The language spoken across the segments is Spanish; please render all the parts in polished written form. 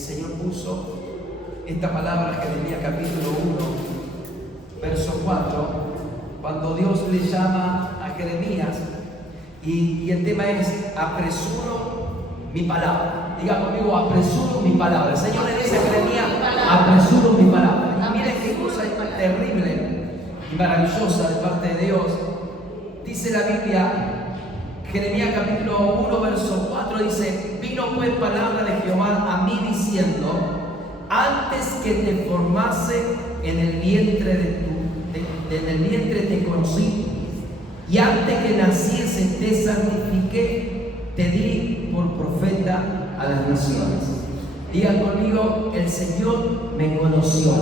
el Señor puso esta palabra, Jeremías capítulo 1, verso 4, cuando Dios le llama a Jeremías, y el tema es: apresuro mi palabra. Diga conmigo: apresuro mi palabra. El Señor le dice a Jeremías: apresuro mi palabra. Y miren qué cosa terrible y maravillosa de parte de Dios. Dice la Biblia, Jeremías capítulo 1, verso 4, dice: vino pues palabra de Jehová a mí diciendo: antes que te formase en el vientre te conocí, y antes que naciese te santifiqué, te di por profeta a las naciones. Digan conmigo: el Señor me conoció.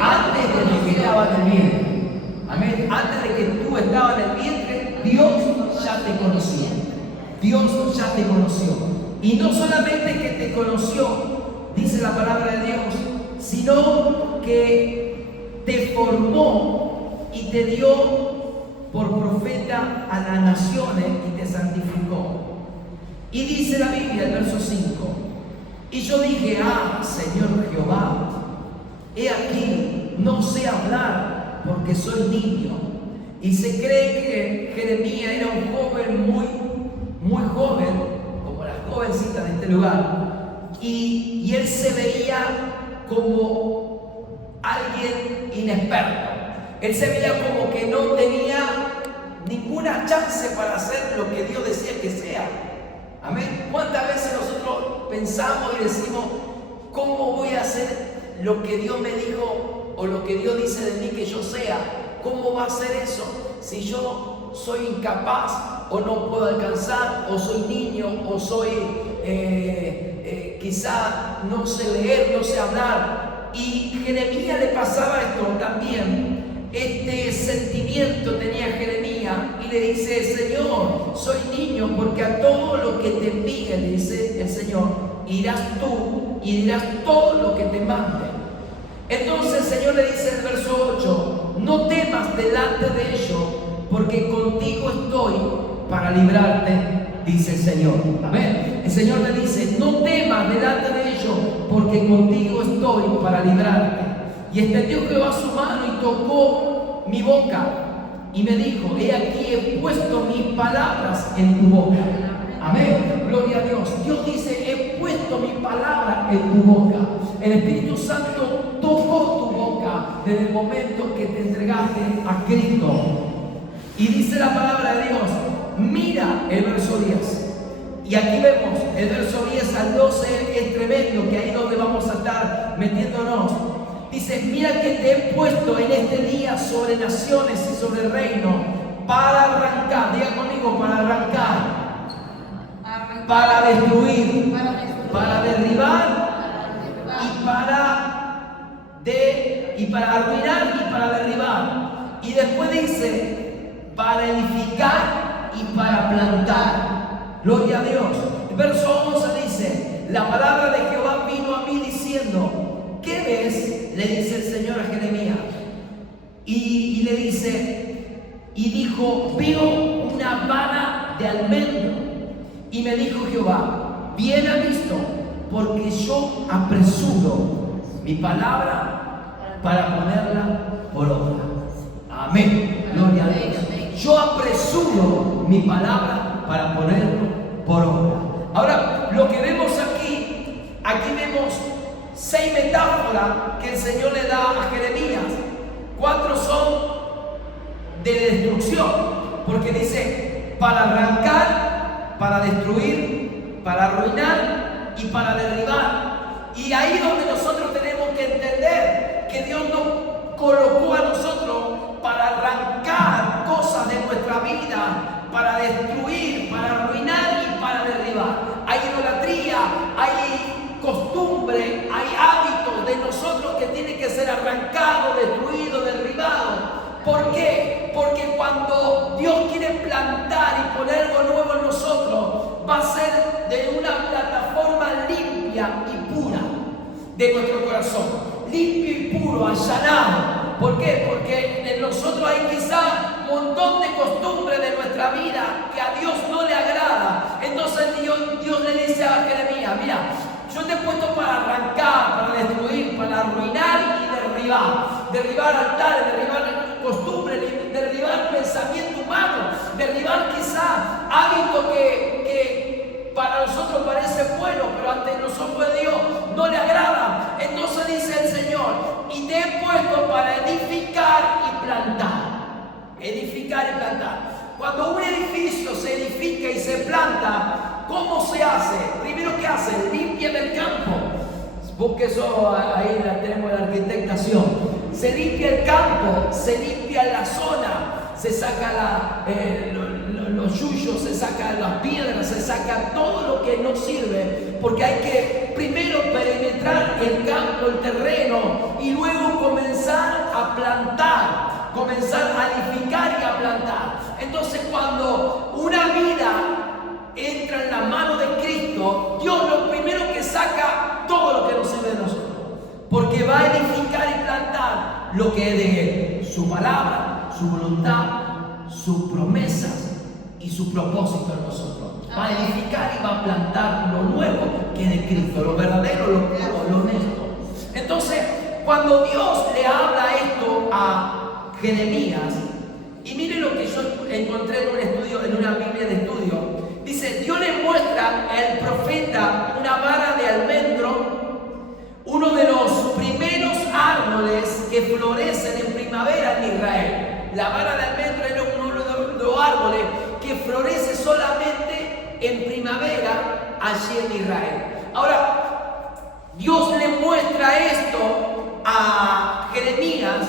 Antes de que estaba en el vientre. Amén. Antes de que tú estabas en el vientre, Dios ya te conocía. Dios ya te conoció. Y no solamente que te conoció, dice la palabra de Dios, sino que te formó y te dio por profeta a las naciones y te santificó. Y dice la Biblia, el verso 5: y yo dije: ah, Señor Jehová, he aquí, no sé hablar porque soy niño. Y se cree que Jeremías era un joven muy joven, como las jovencitas de este lugar, y él se veía como alguien inexperto. Él se veía como que no tenía ninguna chance para hacer lo que Dios decía que sea. Amén. ¿Cuántas veces nosotros pensamos y decimos: ¿cómo voy a hacer lo que Dios me dijo o lo que Dios dice de mí que yo sea? ¿Cómo va a ser eso si yo soy incapaz o no puedo alcanzar, o soy niño, o soy quizá no sé leer, no sé hablar? Y Jeremías le pasaba esto también. Este sentimiento tenía Jeremías y le dice: Señor, soy niño, porque a todo lo que te envíe, le dice el Señor, irás tú y dirás todo lo que te mande. Entonces el Señor le dice en el verso 8: no temas delante de ellos, porque contigo estoy para librarte, dice el Señor. Amén. El Señor le dice: no temas delante de ellos, porque contigo estoy para librarte. Y extendió Jehová su mano y tocó mi boca y me dijo: he aquí, he puesto mis palabras en tu boca. Amén. Gloria a Dios. Dios dice: he puesto mi palabra en tu boca. El Espíritu Santo tocó tu boca desde el momento que te entregaste a Cristo. Y dice la palabra de Dios, mira el verso 10. Y aquí vemos el verso 10 al 12, es tremendo, que ahí es donde vamos a estar metiéndonos. Dice: mira que te he puesto en este día sobre naciones y sobre el reino, para arrancar, diga conmigo, para arrancar, para destruir, para derribar y para arruinar y para derribar. Y después dice: para edificar y para plantar. Gloria a Dios. El verso 11 dice: la palabra de Jehová vino a mí diciendo: ¿qué ves? Le dice el Señor a Jeremías. Y le dice, y dijo: veo una vara de almendro. Y me dijo Jehová: bien ha visto, porque yo apresuro mi palabra para ponerla por obra. Amén. Gloria a Dios. Yo apresuro mi palabra para ponerlo por obra. Ahora, lo que vemos aquí vemos 6 metáforas que el Señor le da a Jeremías. 4 son de destrucción, porque dice: para arrancar, para destruir, para arruinar y para derribar. Y ahí es donde nosotros tenemos que entender que Dios nos colocó a nosotros para arrancar cosas de nuestra vida, para destruir, para arruinar y para derribar. Hay idolatría, hay costumbre, hay hábitos de nosotros que tienen que ser arrancados, destruidos, derribados. ¿Por qué? Porque cuando Dios quiere plantar y poner algo nuevo en nosotros, va a ser de una plataforma limpia y pura de nuestro corazón. Limpio y puro, allanado. ¿Por qué? Porque en nosotros hay quizá un montón de costumbres de nuestra vida que a Dios no le agrada. Entonces Dios le dice a Jeremías: mira, Yo te he puesto para arrancar, para destruir, para arruinar y derribar. Derribar altares, derribar costumbres, derribar pensamiento humano, derribar quizá hábitos que para nosotros parece bueno, pero ante los ojos de Dios no le agrada. Entonces dice el Señor, y te he puesto para edificar y plantar. Edificar y plantar. Cuando un edificio se edifica y se planta, ¿cómo se hace? Primero, ¿qué hace? Limpia el campo. Busque eso, ahí tenemos la arquitectación. Se limpia el campo, se limpia la zona, se saca los yuyos, se sacan las piedras, se saca todo lo que no sirve, porque hay que primero perimetrar el campo, el terreno, y luego comenzar a plantar, comenzar a edificar y a plantar. Entonces, cuando una vida entra en la mano de Cristo, Dios lo primero que saca todo lo que no sirve de nosotros, porque va a edificar y plantar lo que es de Él, su palabra, su voluntad, sus promesas y su propósito en nosotros. Va a edificar y va a plantar lo nuevo que es de Cristo, lo verdadero, lo puro, lo honesto. Entonces, cuando Dios le habla esto a Jeremías, y mire lo que yo encontré en un estudio, en una Biblia de estudio, dice: Dios le muestra al profeta una vara de almendro, uno de los primeros árboles que florecen en primavera en Israel. La vara de almendro era uno de los árboles que florece solamente en primavera allí en Israel. Ahora, Dios le muestra esto a Jeremías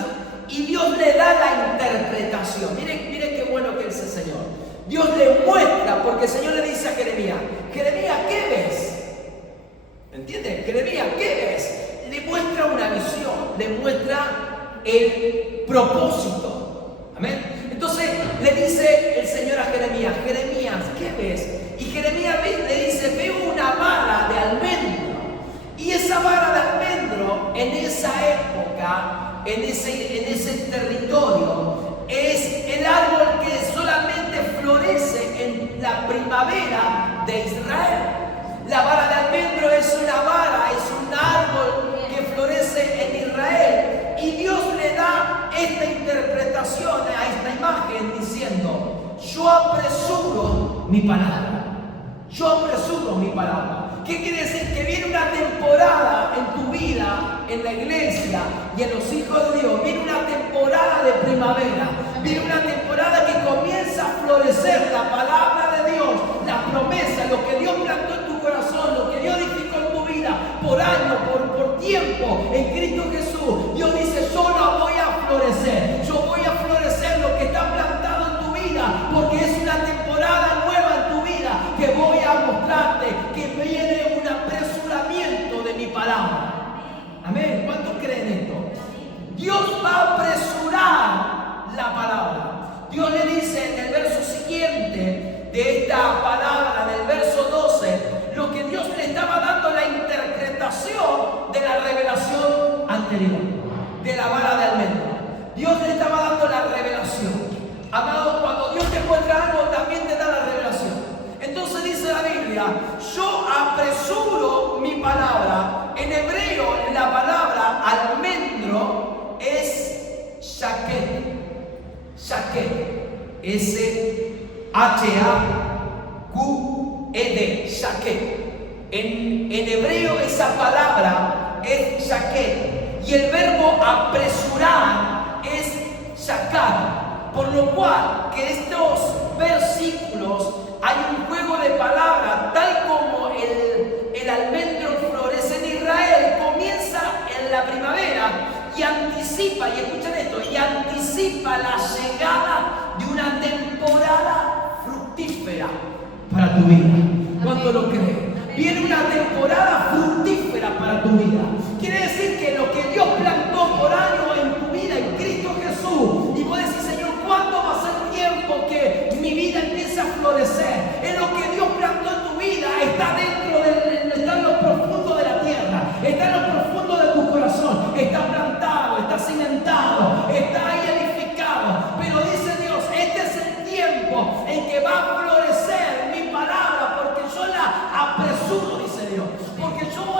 y Dios le da la interpretación. Miren qué bueno que es el Señor. Dios le muestra, porque el Señor le dice a Jeremías: Jeremías, ¿qué ves? ¿Entiendes? Jeremías, ¿qué ves? Le muestra una visión, le muestra el propósito. Amén. Entonces le dice el Señor a Jeremías: Jeremías, ¿qué ves? Y Jeremías le dice: veo una vara de almendro. Y esa vara de almendro en esa época, en ese territorio, es el árbol que solamente florece en la primavera de Israel. La vara de almendro es una vara, es un árbol que florece en Israel. Y Dios le da esta interpretación a esta imagen diciendo: yo apresuro mi palabra. Yo apresuro mi palabra. ¿Qué quiere decir? Que viene una temporada en tu vida, en la iglesia y en los hijos de Dios. Viene una temporada de primavera. Viene una temporada que comienza a florecer la palabra de Dios, la promesa, lo que Dios plantó en tu corazón, lo que Dios edificó en tu vida por años, por tiempo, en Cristo Jesús. Dios dice: yo la voy a florecer. Yo voy a florecer lo que está plantado en tu vida, porque es una temporada nueva en tu vida que voy a mostrarte que viene un apresuramiento de mi palabra. Amén. ¿Cuántos creen esto? Dios va a apresurar la palabra. Dios le dice en el verso siguiente de esta palabra, en el verso 12, lo que Dios le estaba dando la interpretación de la revelación anterior, de la vara de almendro. Dios le estaba dando la revelación. Amado, cuando Dios te muestra algo, también te da la revelación. Entonces dice la Biblia: yo apresuro mi palabra. En hebreo la palabra almendro es shaket. Shaket. S-H-A-Q-E-D. Shaket. En hebreo esa palabra es shaket. Y el verbo apresurar es shakat. Por lo cual que estos versículos hay un juego de palabras, tal como el almendro florece en Israel, comienza en la primavera y anticipa, y escuchen esto, y anticipa la llegada de una temporada fructífera para tu vida. ¿Cuánto lo creen? Viene una temporada fructífera para tu vida. Quiere decir que lo que Dios plantó por años en tu vida, en Cristo Jesús, y vos decís: Señor, ¿cuándo va a ser tiempo que mi vida empiece a florecer? En lo que Dios plantó en tu vida está está en lo profundo de la tierra, está en lo profundo de tu corazón, está plantado, está cimentado, está ahí edificado. Pero dice Dios: este es el tiempo en que va a florecer mi palabra, porque yo la apresuro, dice Dios, porque yo voy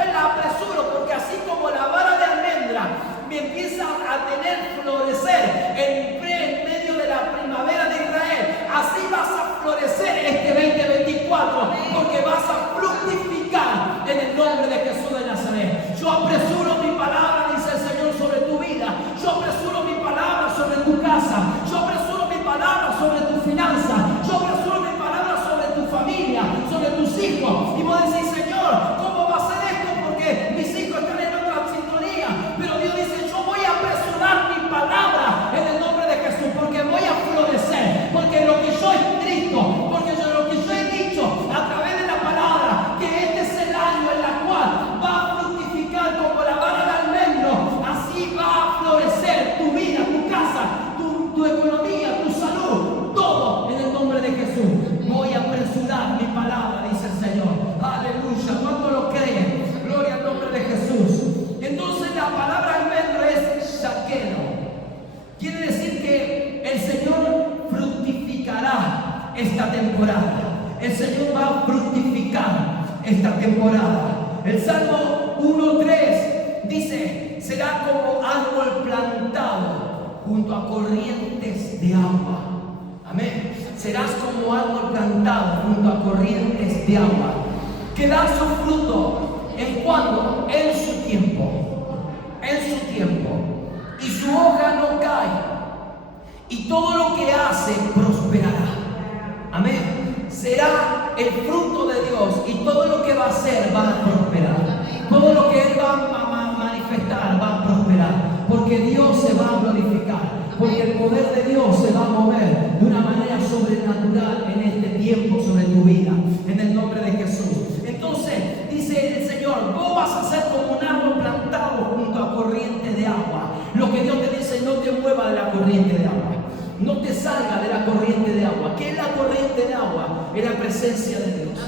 yo apresuro mi palabra sobre tu finanza, yo apresuro mi palabra sobre tu familia, sobre tus hijos. Y vos decís, Señor, ¿cómo va a ser esto? Porque mis hijos están en otra sintonía. Pero Dios dice, yo voy a apresurar mi palabra en el nombre de Jesús, porque voy a florecer, porque lo que yo he escrito, porque lo que yo he dicho a través de la palabra, que este es el año en el cual va a fructificar como la vara de almendro, así va a florecer tu vida, tu casa, tu economía, tu salud, todo en el nombre de Jesús. Voy a apresurar mi palabra, dice el Señor. Aleluya. ¿Cuánto lo creen? Gloria al nombre de Jesús. Entonces la palabra almendro es shaqueno. Quiere decir que el Señor fructificará esta temporada. El Señor va a fructificar esta temporada. El Salmo 1:3 dice, será como árbol plantado junto a corrientes de agua. Amén. Serás como árbol plantado junto a corrientes de agua, que da su fruto en cuando, en su tiempo, y su hoja no cae, y todo lo que hace prosperará. Amén. Será el fruto de Dios, y todo lo que va a hacer va a prosperar. Todo lo que Él va a manifestar va a prosperar, porque Dios se va a glorificar. Porque el poder de Dios se va a mover de una manera sobrenatural en este tiempo sobre tu vida, en el nombre de Jesús. Entonces, dice el Señor, vos vas a ser como un árbol plantado junto a corriente de agua. Lo que Dios te dice, no te muevas de la corriente de agua. No te salga de la corriente de agua. ¿Qué es la corriente de agua? Es la presencia de Dios.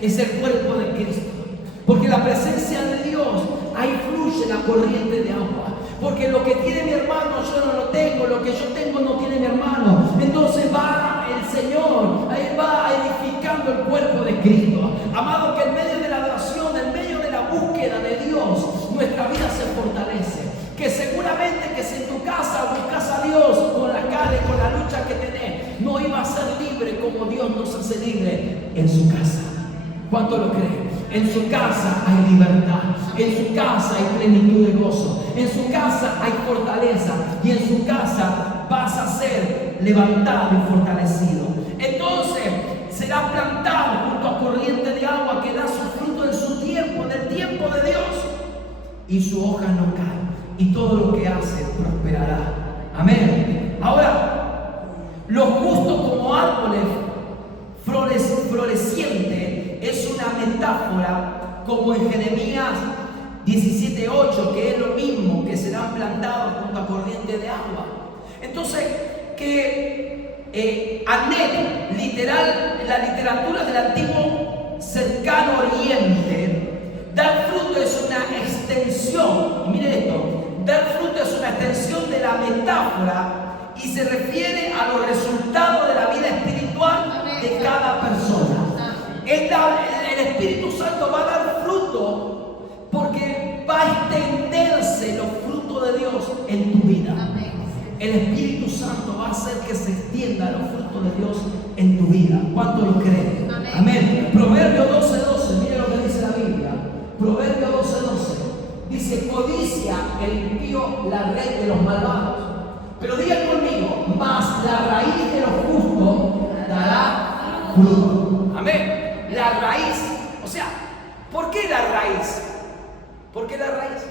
Es el cuerpo de Cristo. Porque la presencia de Dios, ahí fluye la corriente de agua. Porque lo que tiene mi hermano yo no lo tengo, lo que yo tengo no tiene mi hermano. Entonces va el Señor, ahí va edificando el cuerpo de Cristo. Amado, que en medio de la adoración, en medio de la búsqueda de Dios, nuestra vida se fortalece. Que seguramente que si en tu casa buscas a Dios con la carne, con la lucha que tenés, no iba a ser libre como Dios nos hace libre en su casa. ¿Cuánto lo creen? En su casa hay libertad, en su casa hay plenitud de gozo, en su casa hay fortaleza y en su casa vas a ser levantado y fortalecido. Entonces será plantado junto a corriente de agua que da su fruto en su tiempo, en el tiempo de Dios, y su hoja no cae, y todo lo que hace prosperará. Amén. Ahora, los justos como árboles florecientes es una metáfora, como en Jeremías 17:8, que es lo mismo, que serán plantados junto a corriente de agua. Entonces, que Anet, literal, en la literatura del antiguo cercano oriente, dar fruto es una extensión, y mire esto, dar fruto es una extensión de la metáfora y se refiere a los resultados de la vida espiritual de cada persona. El Espíritu Santo va a dar fruto porque va a extenderse los frutos de Dios en tu vida. El Espíritu Santo va a hacer que se extiendan los frutos de Dios en tu vida. ¿Cuánto lo creen? Amén. Proverbio 12:12, mire lo que dice la Biblia. Proverbio 12:12 dice, codicia el impío la red de los malvados. Pero digan conmigo, mas la raíz de los justos dará fruto. Amén. La raíz, o sea, ¿por qué la raíz? ¿Por qué la raíz?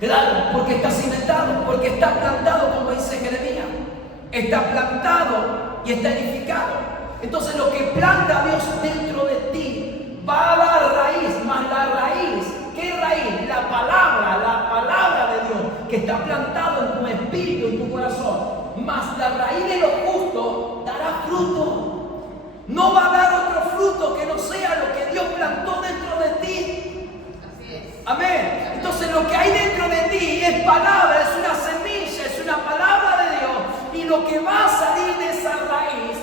Claro, porque está cimentado, porque está plantado, como dice Jeremías. Está plantado y está edificado. Entonces lo que planta Dios dentro de ti va a dar raíz, más la raíz. ¿Qué raíz? La palabra de Dios que está plantado en tu espíritu, en tu corazón. Mas la raíz de los justos dará fruto. No va a dar otro fruto que no sea lo que Dios plantó dentro de ti. Así es. Amén. Entonces lo que hay dentro de ti es palabra, es una semilla, es una palabra de Dios. Y lo que va a salir de esa raíz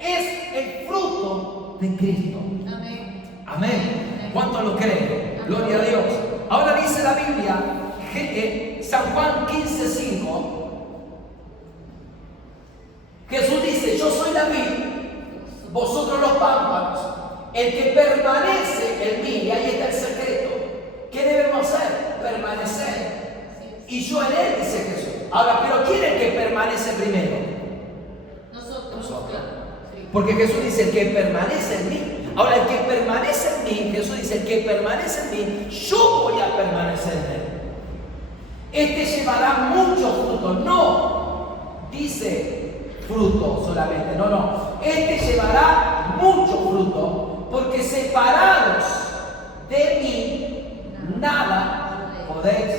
es el fruto de Cristo. Amén. Amén. ¿Cuánto lo creen? Gloria a Dios. Ahora dice la Biblia, San Juan 15:5. Jesús dice, yo soy la vid, vosotros los pámpanos. El que permanece en mí, y ahí está el secreto. ¿Qué debemos hacer? Permanecer. y yo en él, dice Jesús. Ahora, pero ¿quién es el que permanece primero? Nosotros. Sí. Porque Jesús dice, el que permanece en mí. Ahora, el que permanece en mí, Jesús dice, el que permanece en mí, yo voy a permanecer en él. Este llevará mucho fruto. No dice fruto solamente, no. Este llevará mucho fruto, porque separados de mí, nada podéis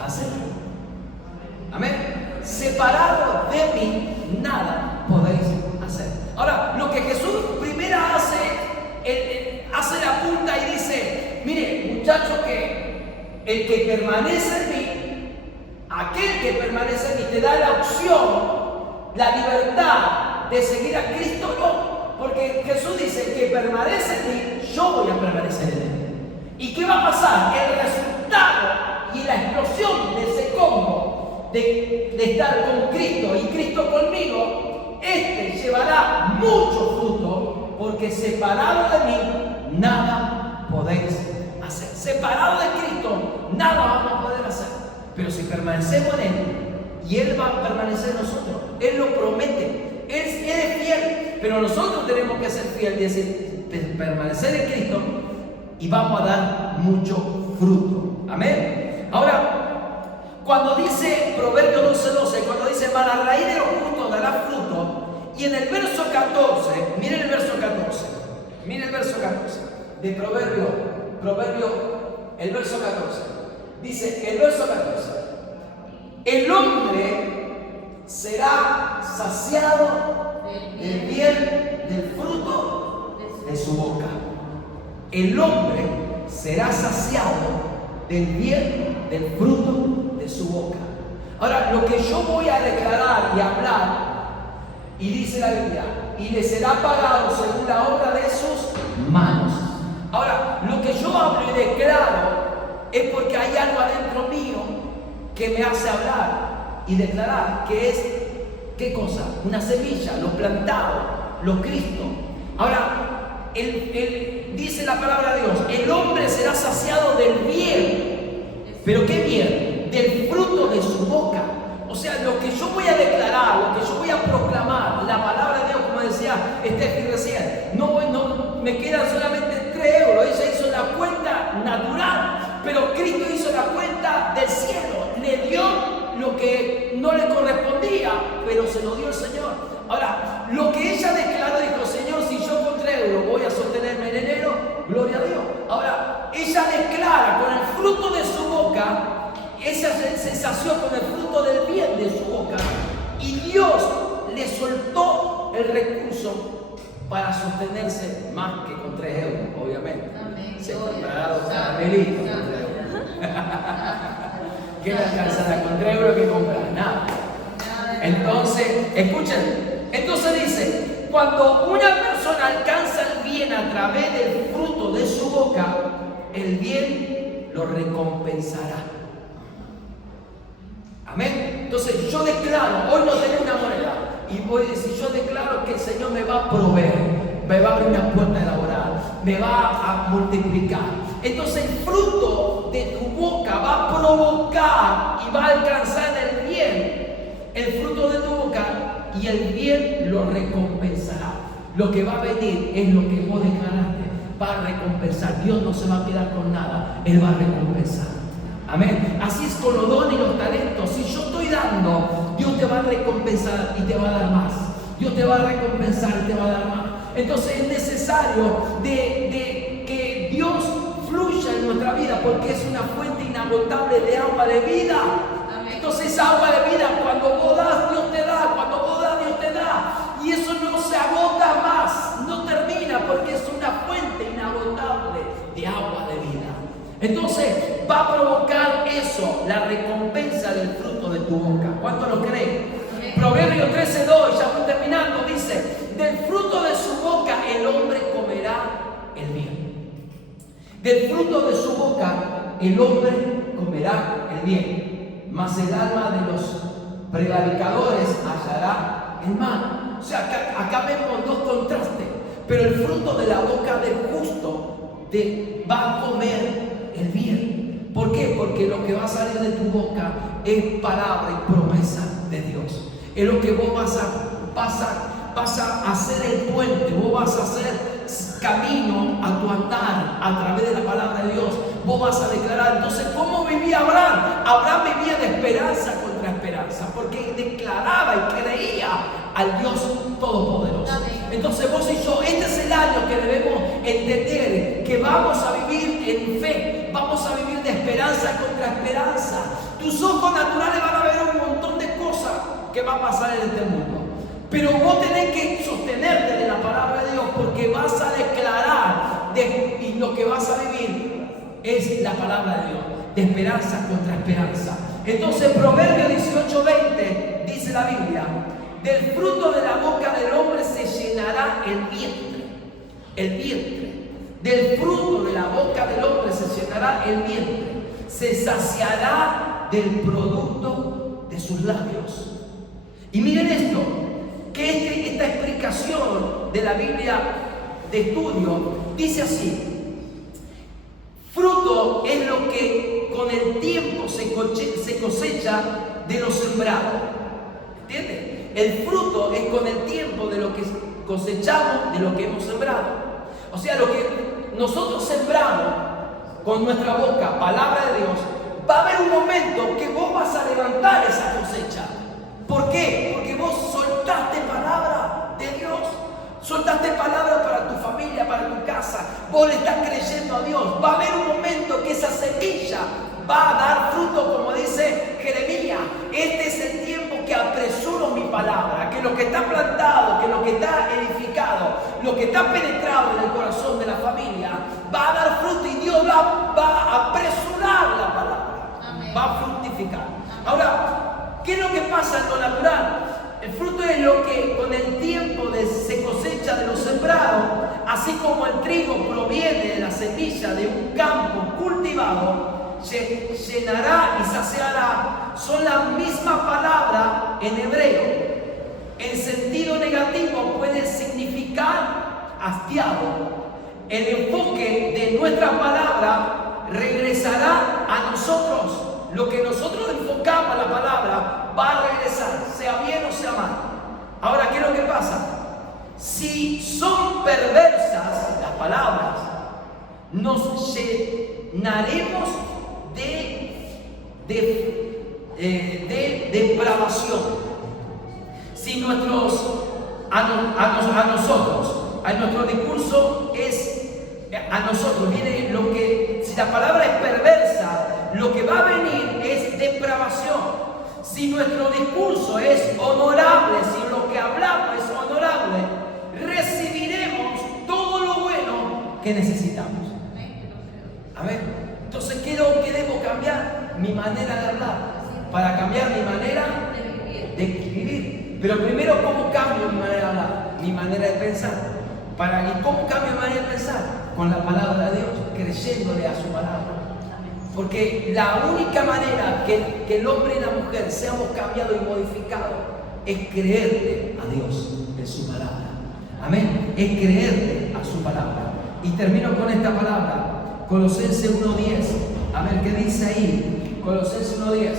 hacer. Amén. Separados de mí, nada podéis hacer. Ahora, lo que Jesús primero hace la punta y dice, mire, muchachos, que el que permanece en mí, aquel que permanece en mí, te da la opción, la libertad de seguir a Cristo, no. Porque Jesús dice, que permanece en mí, yo voy a permanecer en él. ¿Y qué va a pasar? El resultado y la explosión de ese combo de estar con Cristo y Cristo conmigo, llevará mucho fruto, porque separado de mí, nada podéis hacer. Separado de Cristo, nada vamos a poder hacer. Pero si permanecemos en él, y él va a permanecer en nosotros, él lo promete, él es fiel, pero nosotros tenemos que ser fieles, es decir, permanecer en Cristo, y vamos a dar mucho fruto. Amén. Ahora, cuando dice Proverbios 12:12, cuando dice, para la raíz de los justos dará fruto, y en el verso 14, miren el verso 14, miren el verso 14 de Proverbio, el verso 14, dice el verso 14, el hombre será saciado del bien del fruto de su boca. El hombre será saciado del bien del fruto de su boca. Ahora, lo que yo voy a declarar y hablar, y dice la Biblia, y le será pagado según la obra de sus manos. Ahora, lo que yo hablo y declaro es porque hay algo adentro mío que me hace hablar y declarar, que es, ¿qué cosa? Una semilla, lo plantado, lo Cristo. Ahora, dice la palabra de Dios, el hombre será saciado del bien. ¿Pero qué bien? Del fruto de su boca. O sea, lo que yo voy a declarar, lo que yo voy a proclamar, la palabra de Dios, como decía Steffi recién, no me quedan solamente 3 euros. Ella hizo la cuenta natural, pero Cristo hizo la cuenta del cielo. Le dio lo que no le correspondía, pero se lo dio el Señor. Ahora, lo que ella declaró, dijo, Señor, si yo con 3 euros voy a sostenerme en enero, gloria a Dios. Ahora, ella declara con el fruto de su boca, esa sensación con el fruto del bien de su boca, y Dios le soltó el recurso para sostenerse más que con 3 euros, obviamente. Amén. Se comprará 2 caramelitos con 3 euros. ¿Qué le alcanzará con 3 euros que comprar? Nada. Entonces, escuchen, entonces dice, cuando una persona alcanza el bien a través del fruto de su boca, el bien lo recompensará. Amén. Entonces yo declaro, hoy no tengo una moneda, y voy a decir, yo declaro que el Señor me va a proveer, me va a abrir una puerta laboral, me va a multiplicar. Entonces el fruto de tu boca va a provocar y va a alcanzar el bien. El fruto de tu boca, y el bien lo recompensará. Lo que va a venir es lo que vos declaraste, va a recompensar. Dios no se va a quedar con nada, Él va a recompensar. Amén. Así es con los dones y los talentos. Si yo estoy dando, Dios te va a recompensar y te va a dar más. Dios te va a recompensar y te va a dar más. Entonces es necesario de que Dios fluya en nuestra vida, porque es una fuente inagotable de agua de vida. Entonces esa agua de vida, cuando vos das, Dios te da. Cuando vos das, Dios te da. Y eso no se agota más, no termina, porque es una fuente inagotable de agua de vida. Entonces va a provocar eso, la recompensa del fruto de tu boca. ¿Cuánto lo creen? Proverbios 13:2, ya voy terminando, dice, del fruto de su boca el hombre comerá el bien. Del fruto de su boca el hombre comerá el bien, mas el alma de los prevaricadores hallará el mal. O sea, acá vemos 2 contrastes, pero el fruto de la boca del justo va a comer el bien. ¿Por qué? Porque lo que va a salir de tu boca es palabra y promesa de Dios. Es lo que vos vas a hacer el puente, vos vas a hacer camino a tu andar a través de la palabra de Dios. Vos vas a declarar. Entonces, ¿cómo vivía Abraham? Abraham vivía de esperanza contra esperanza, porque declaraba y creía al Dios Todopoderoso. Entonces vos y yo, este es el año que debemos entender que vamos a vivir en fe, vamos a vivir de esperanza contra esperanza. Tus ojos naturales van a ver un montón de cosas que va a pasar en este mundo, pero vos tenés que sostenerte de la palabra de Dios, porque vas a declarar y lo que vas a vivir es la palabra de Dios, de esperanza contra esperanza. Entonces Proverbios 18:20 dice la Biblia: del fruto de la boca del hombre se llenará el vientre. El vientre. Del fruto de la boca del hombre se llenará el vientre. Se saciará del producto de sus labios. Y miren esto, que esta explicación de la Biblia de estudio dice así: fruto es lo que con el tiempo se cosecha de lo sembrado. ¿Entiendes? El fruto es con el tiempo de lo que cosechamos, de lo que hemos sembrado. O sea, lo que nosotros sembramos con nuestra boca, palabra de Dios, va a haber un momento que vos vas a levantar esa cosecha. ¿Por qué? Porque vos soltaste palabra de Dios. Soltaste palabra para tu familia, para tu casa. Vos le estás creyendo a Dios. Va a haber un momento que esa semilla va a dar fruto, como dice Jeremías. Este es el tiempo que apresuro mi palabra, que lo que está plantado, que lo que está edificado, lo que está penetrado en el corazón de la familia, va a dar fruto, y Dios va a apresurar la palabra. Amén. Va a fructificar. Ahora, ¿qué es lo que pasa en lo natural? El fruto es lo que con el tiempo se cosecha de lo sembrado, así como el trigo proviene de la semilla de un campo cultivado, se llenará y saciará. Son la misma palabra en hebreo. En sentido negativo puede significar hastiado. El enfoque de nuestra palabra regresará a nosotros. Lo que nosotros enfocamos a la palabra va a regresar, sea bien o sea mal. Ahora, ¿qué es lo que pasa? Si son perversas las palabras, nos llenaremos de depravación. Si a nuestro discurso es a nosotros, viene lo que, si la palabra es perversa, lo que va a venir es depravación. Si nuestro discurso es honorable, si lo que hablamos es honorable, recibiremos todo lo bueno que necesitamos. Amén. Entonces, ¿qué debo cambiar? Mi manera de hablar. Para cambiar mi manera de vivir. Pero primero, ¿cómo cambio mi manera de hablar? Mi manera de pensar. ¿Y cómo cambio mi manera de pensar? Con la palabra de Dios, creyéndole a su palabra. Porque la única manera que el hombre y la mujer seamos cambiados y modificados es creerle a Dios en su palabra. Amén. Es creerle a su palabra. Y termino con esta palabra. Colosenses 1:10. A ver qué dice ahí. Colosenses 1:10.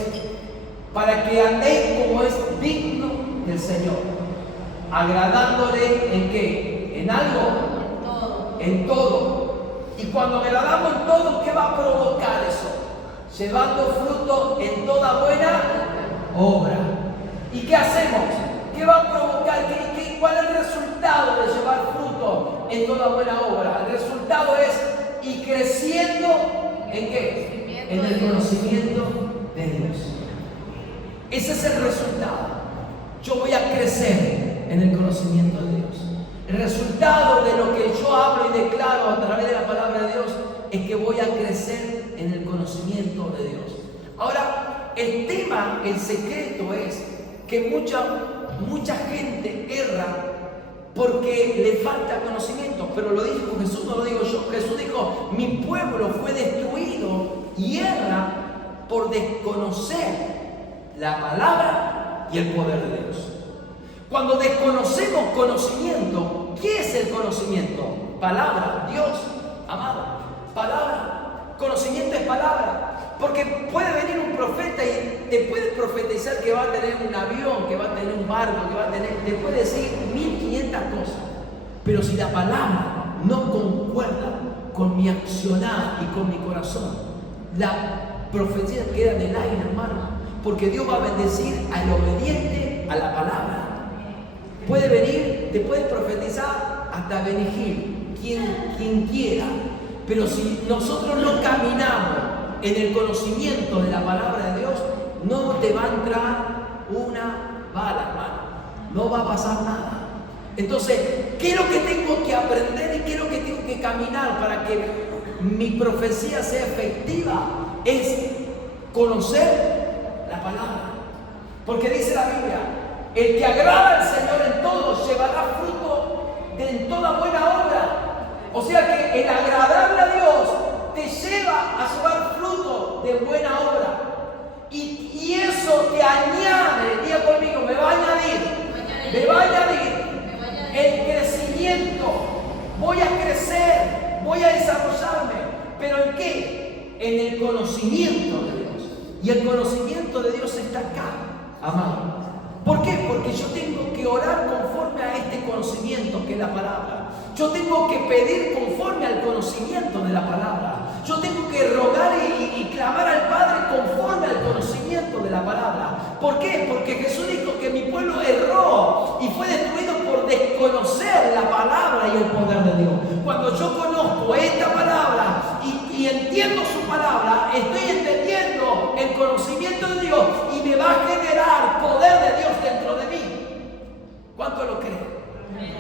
Para que andéis como es digno del Señor, agradándole en qué, en algo, en todo. Y cuando agradamos en todo, ¿qué va a provocar eso? Llevando fruto en toda buena obra. ¿Y qué hacemos? ¿Qué va a provocar? ¿Cuál es el resultado de llevar fruto en toda buena obra? El resultado es y creciendo ¿en qué? En el conocimiento de Dios. Ese es el resultado. Yo voy a crecer en el conocimiento de Dios. El resultado de lo que yo hablo y declaro a través de la palabra de Dios es que voy a crecer en el conocimiento de Dios. Ahora, el tema, el secreto es que mucha gente erra porque le falta conocimiento. Pero lo dijo Jesús, no lo digo yo. Jesús dijo: mi pueblo fue destruido y erra por desconocer la palabra y el poder de Dios. Cuando desconocemos conocimiento, ¿qué es el conocimiento? Palabra, Dios, amado, palabra. Conocimiento es palabra. Porque puede venir un profeta y te puede profetizar que va a tener un avión, que va a tener un barco, que va a tener, te puede decir 1500 cosas. Pero si la palabra no concuerda con mi accionar y con mi corazón, la profecía queda en el aire, hermano. Porque Dios va a bendecir al obediente a la palabra. Puede venir, te puede profetizar hasta Benigil, quien quiera. Pero si nosotros no caminamos en el conocimiento de la palabra de Dios, no te va a entrar una bala, hermano. No va a pasar nada. Entonces, ¿qué es lo que tengo que aprender y qué es lo que tengo que caminar para que mi profecía sea efectiva? Es conocer la palabra. Porque dice la Biblia, el que agrada al Señor en todo llevará fruto en toda buena obra. O sea que el agradarle a Dios te lleva a llevar fruto de buena obra. Y eso te añade, diga conmigo, me va a añadir el crecimiento. Voy a crecer, voy a desarrollarme. ¿Pero en qué? En el conocimiento de Dios. Y el conocimiento de Dios está acá, amado. ¿Por qué? Porque yo tengo que orar conforme a este conocimiento que es la palabra. Yo tengo que pedir conforme al conocimiento de la palabra. Yo tengo que rogar y clamar al Padre conforme al conocimiento de la palabra. ¿Por qué? Porque Jesús dijo que mi pueblo erró y fue destruido por desconocer la palabra y el poder de Dios. Cuando yo conozco esta palabra y entiendo su palabra, estoy entendiendo el conocimiento de Dios y me va a generar poder de Dios dentro de mí. ¿Cuánto lo creen?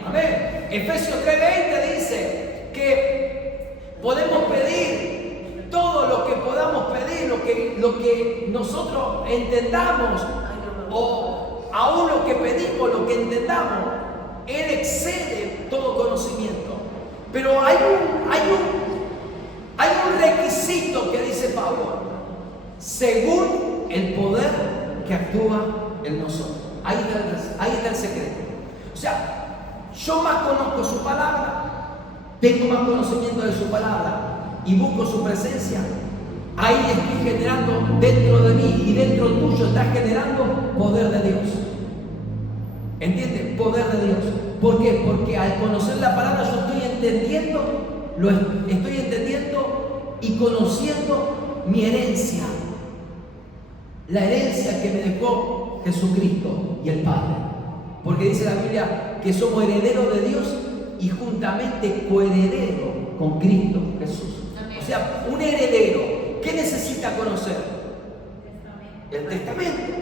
Amén. Efesios 3:20 dice que podemos pedir todo lo que podamos pedir, lo que nosotros entendamos, o aún lo que pedimos, lo que entendamos. Él excede todo conocimiento. Pero hay un requisito que dice Pablo: según el poder que actúa en nosotros. Ahí está el secreto. O sea, yo más conozco su palabra, tengo más conocimiento de su palabra y busco su presencia. Ahí estoy generando dentro de mí y dentro tuyo está generando poder de Dios. ¿Entiendes? Poder de Dios. ¿Por qué? Porque al conocer la palabra yo estoy entendiendo y conociendo mi herencia. La herencia que me dejó Jesucristo y el Padre. Porque dice la Biblia que somos herederos de Dios y juntamente coherederos con Cristo Jesús. O sea, un heredero, ¿qué necesita conocer? El testamento.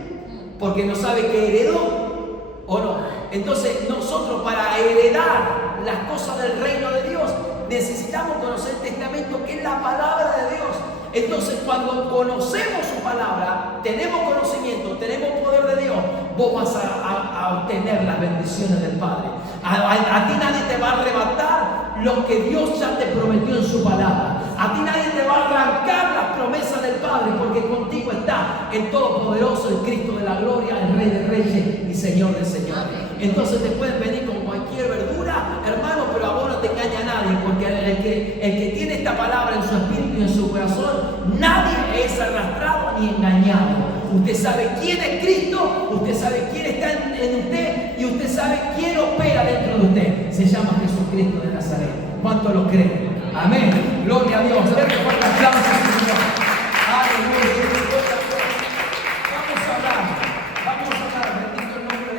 Porque no sabe qué heredó o no. Entonces nosotros, para heredar las cosas del reino de Dios, necesitamos conocer el testamento, que es la palabra de Dios. Entonces, cuando conocemos su palabra, tenemos conocimiento, tenemos poder de Dios, vos vas a obtener las bendiciones del Padre. A ti nadie te va a arrebatar lo que Dios ya te prometió en su palabra. A ti nadie te va a arrancar las promesas del Padre, porque contigo está el Todopoderoso, el Cristo de la gloria, el Rey de Reyes y Señor de Señores. Entonces te pueden venir con cualquier verdura, hermano, pero a vos no te engaña nadie, porque el que tiene esta palabra en su espíritu y en su corazón, nadie es arrastrado ni engañado. Usted sabe quién es Cristo, usted sabe quién está en usted y usted sabe quién opera dentro de usted. Se llama Jesucristo de Nazaret. ¿Cuánto lo creen? Amén. Gloria a Dios.